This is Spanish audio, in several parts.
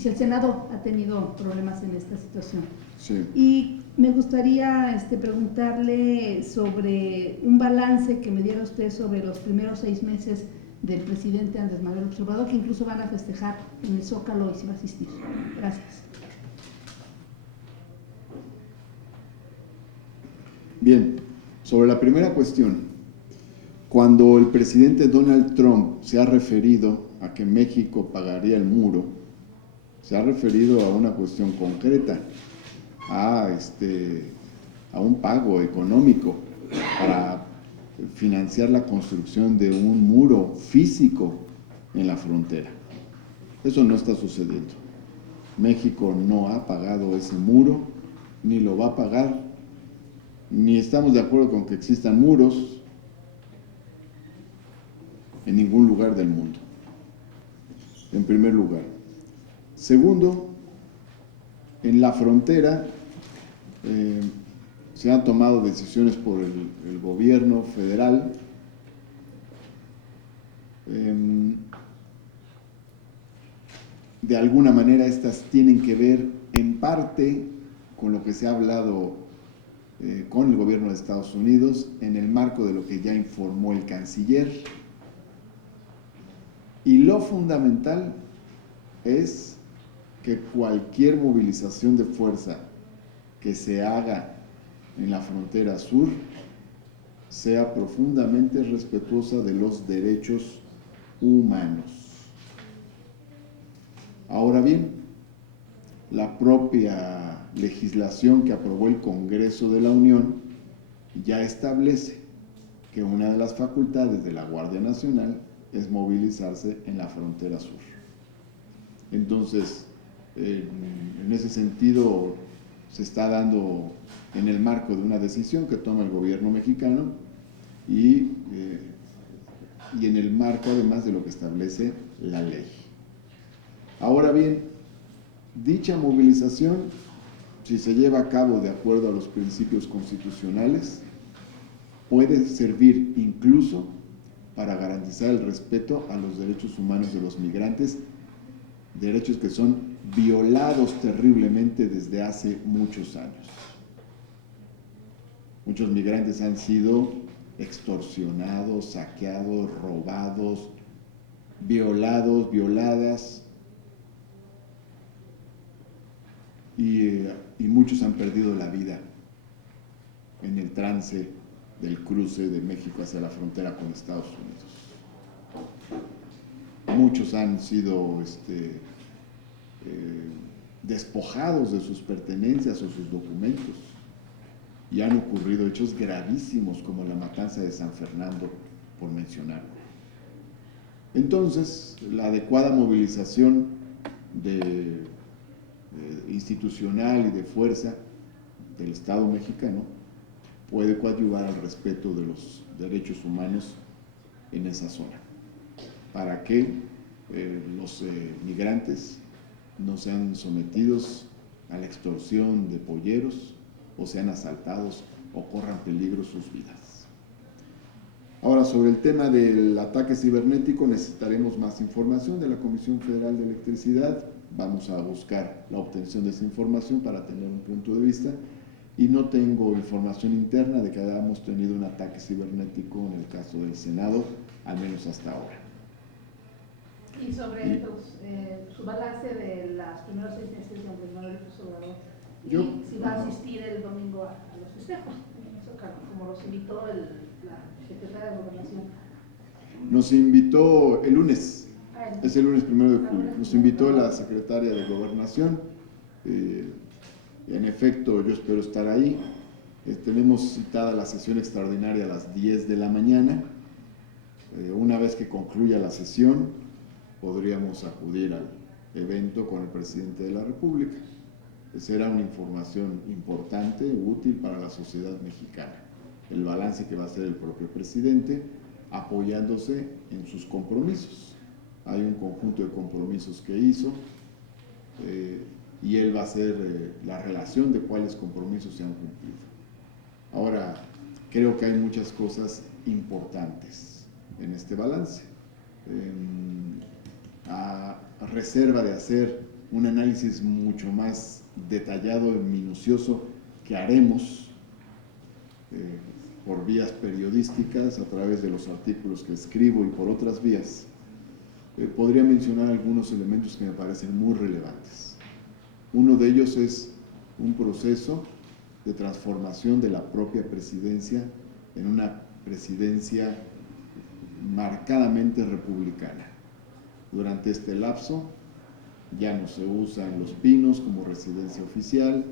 si el Senado ha tenido problemas en esta situación. Sí. Y me gustaría preguntarle sobre un balance que me diera usted sobre los primeros 6 meses del presidente Andrés Manuel López Obrador, que incluso van a festejar en el Zócalo y se va a asistir. Gracias. Bien, sobre la primera cuestión, cuando el presidente Donald Trump se ha referido a que México pagaría el muro, se ha referido a una cuestión concreta, a un pago económico para financiar la construcción de un muro físico en la frontera. Eso no está sucediendo. México no ha pagado ese muro, ni lo va a pagar, ni estamos de acuerdo con que existan muros en ningún lugar del mundo, en primer lugar. Segundo, en la frontera se han tomado decisiones por el gobierno federal de alguna manera estas tienen que ver en parte con lo que se ha hablado con el gobierno de Estados Unidos en el marco de lo que ya informó el canciller. Y lo fundamental es que cualquier movilización de fuerza que se haga en la frontera sur sea profundamente respetuosa de los derechos humanos. Ahora bien, la propia legislación que aprobó el Congreso de la Unión ya establece que una de las facultades de la Guardia Nacional es movilizarse en la frontera sur. Entonces, en ese sentido, se está dando en el marco de una decisión que toma el gobierno mexicano y en el marco además de lo que establece la ley. Ahora bien, dicha movilización, si se lleva a cabo de acuerdo a los principios constitucionales, puede servir incluso para garantizar el respeto a los derechos humanos de los migrantes, derechos que son violados terriblemente desde hace muchos años. Muchos migrantes han sido extorsionados, saqueados, robados, violados, violadas, y muchos han perdido la vida en el trance del cruce de México hacia la frontera con Estados Unidos. Muchos han sido despojados de sus pertenencias o sus documentos, y han ocurrido hechos gravísimos como la matanza de San Fernando, por mencionarlo. Entonces, la adecuada movilización institucional y de fuerza del Estado mexicano puede coadyuvar al respeto de los derechos humanos en esa zona, para que los migrantes no sean sometidos a la extorsión de polleros o sean asaltados o corran peligro sus vidas. Ahora, sobre el tema del ataque cibernético, necesitaremos más información de la Comisión Federal de Electricidad. Vamos a buscar la obtención de esa información para tener un punto de vista, y no tengo información interna de que hayamos tenido un ataque cibernético en el caso del Senado, al menos hasta ahora. Y sobre su balance de los primeros 6 meses de Andrés Manuel López Obrador, y si va a asistir el domingo a los festejos, como los invitó la secretaria de Gobernación. Nos invitó el lunes. Es el lunes 1 de julio. Nos invitó la secretaria de Gobernación. En efecto, yo espero estar ahí. Tenemos citada la sesión extraordinaria a las 10 de la mañana. Una vez que concluya la sesión, podríamos acudir al evento con el presidente de la República. Será una información importante, útil para la sociedad mexicana. El balance que va a hacer el propio presidente, apoyándose en sus compromisos. Hay un conjunto de compromisos que hizo, y él va a hacer la relación de cuáles compromisos se han cumplido. Ahora, creo que hay muchas cosas importantes en este balance. A reserva de hacer un análisis mucho más detallado y minucioso que haremos por vías periodísticas, a través de los artículos que escribo y por otras vías, podría mencionar algunos elementos que me parecen muy relevantes. Uno de ellos es un proceso de transformación de la propia presidencia en una presidencia marcadamente republicana. Durante este lapso ya no se usan Los Pinos como residencia oficial,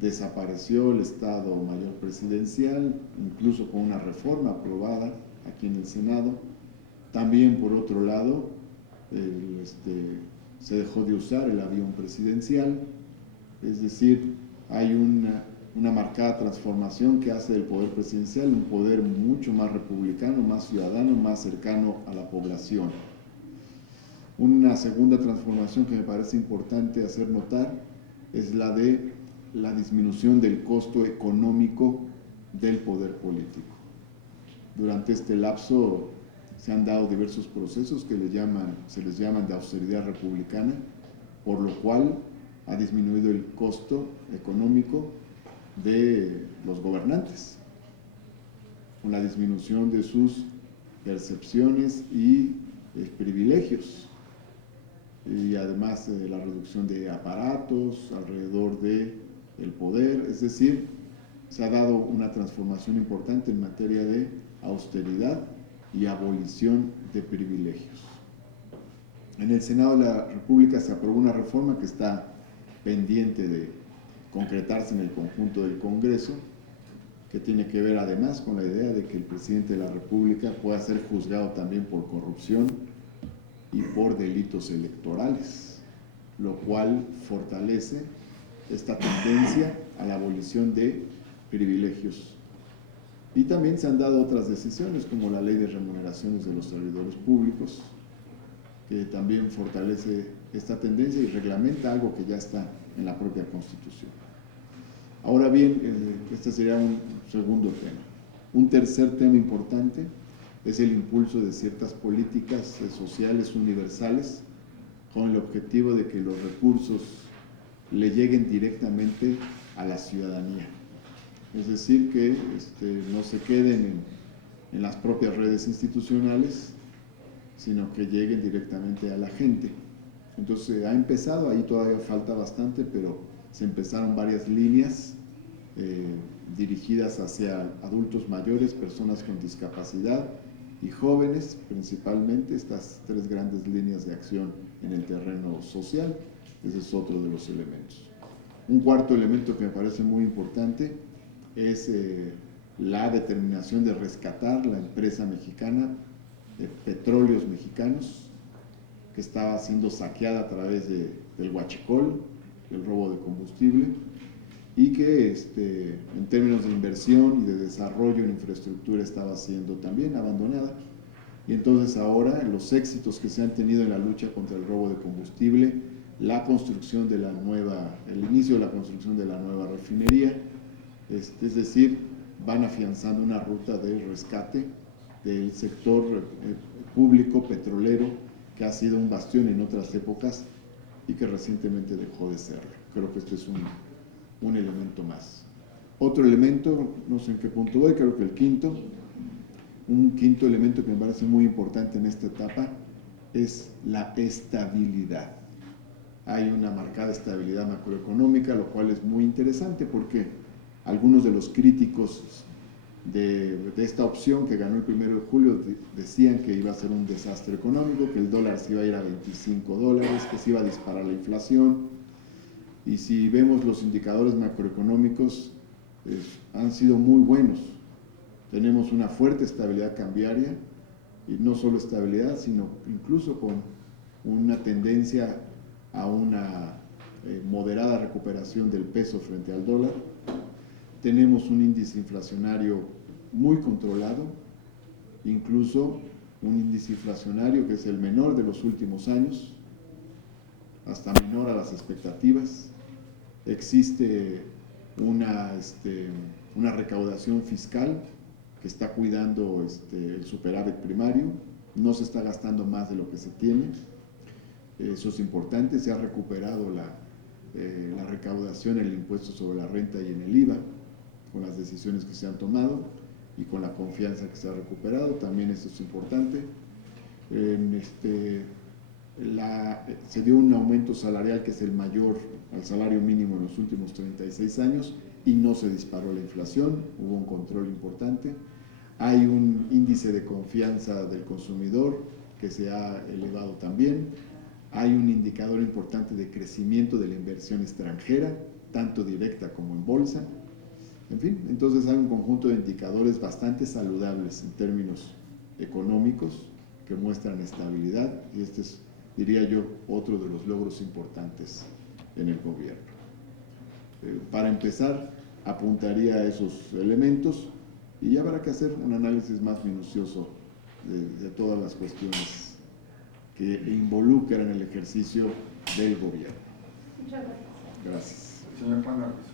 desapareció el Estado Mayor Presidencial, incluso con una reforma aprobada aquí en el Senado. También, por otro lado, se dejó de usar el avión presidencial, es decir, hay una marcada transformación que hace del poder presidencial un poder mucho más republicano, más ciudadano, más cercano a la población. Una segunda transformación que me parece importante hacer notar es la de la disminución del costo económico del poder político. Durante este lapso se han dado diversos procesos que se les llaman de austeridad republicana, por lo cual ha disminuido el costo económico de los gobernantes, con la disminución de sus percepciones y privilegios, y además la reducción de aparatos alrededor del poder, es decir, se ha dado una transformación importante en materia de austeridad y abolición de privilegios. En el Senado de la República se aprobó una reforma que está pendiente de concretarse en el conjunto del Congreso, que tiene que ver además con la idea de que el presidente de la República pueda ser juzgado también por corrupción y por delitos electorales, lo cual fortalece esta tendencia a la abolición de privilegios. Y también se han dado otras decisiones, como la ley de remuneraciones de los servidores públicos, que también fortalece esta tendencia y reglamenta algo que ya está en la propia Constitución. Ahora bien, este sería un segundo tema. Un tercer tema importante es el impulso de ciertas políticas sociales universales con el objetivo de que los recursos le lleguen directamente a la ciudadanía. Es decir, que no se queden en las propias redes institucionales, sino que lleguen directamente a la gente. Entonces ha empezado, ahí todavía falta bastante, pero se empezaron varias líneas dirigidas hacia adultos mayores, personas con discapacidad y jóvenes, principalmente, estas tres grandes líneas de acción en el terreno social. Ese es otro de los elementos. Un cuarto elemento que me parece muy importante es la determinación de rescatar la empresa mexicana de Petróleos Mexicanos, que estaba siendo saqueada a través del huachicol, el robo de combustible, y que en términos de inversión y de desarrollo en infraestructura estaba siendo también abandonada. Y entonces ahora los éxitos que se han tenido en la lucha contra el robo de combustible, la construcción de el inicio de la construcción de la nueva refinería, es decir, van afianzando una ruta de rescate del sector público petrolero, que ha sido un bastión en otras épocas y que recientemente dejó de serlo. Creo que este es un elemento más. Otro elemento, no sé en qué punto voy, creo que el quinto. Un quinto elemento que me parece muy importante en esta etapa es la estabilidad. Hay una marcada estabilidad macroeconómica, lo cual es muy interesante porque algunos de los críticos de esta opción que ganó el 1 de julio decían que iba a ser un desastre económico, que el dólar se iba a ir a $25, que se iba a disparar la inflación. Y si vemos los indicadores macroeconómicos, han sido muy buenos. Tenemos una fuerte estabilidad cambiaria, y no solo estabilidad, sino incluso con una tendencia a una moderada recuperación del peso frente al dólar. Tenemos un índice inflacionario muy controlado, incluso un índice inflacionario que es el menor de los últimos años, hasta menor a las expectativas. Existe una recaudación fiscal que está cuidando el superávit primario, no se está gastando más de lo que se tiene. Eso es importante. Se ha recuperado la recaudación en el impuesto sobre la renta y en el IVA, con las decisiones que se han tomado y con la confianza que se ha recuperado. También eso es importante. Se dio un aumento salarial que es el mayor al salario mínimo en los últimos 36 años y no se disparó la inflación, hubo un control importante. Hay un índice de confianza del consumidor que se ha elevado también. Hay un indicador importante de crecimiento de la inversión extranjera, tanto directa como en bolsa. En fin, entonces hay un conjunto de indicadores bastante saludables en términos económicos que muestran estabilidad, y este es, diría yo, otro de los logros importantes en el gobierno. Para empezar, apuntaría a esos elementos y ya habrá que hacer un análisis más minucioso de todas las cuestiones que involucran el ejercicio del gobierno. Muchas gracias. Gracias. Señor Juan López.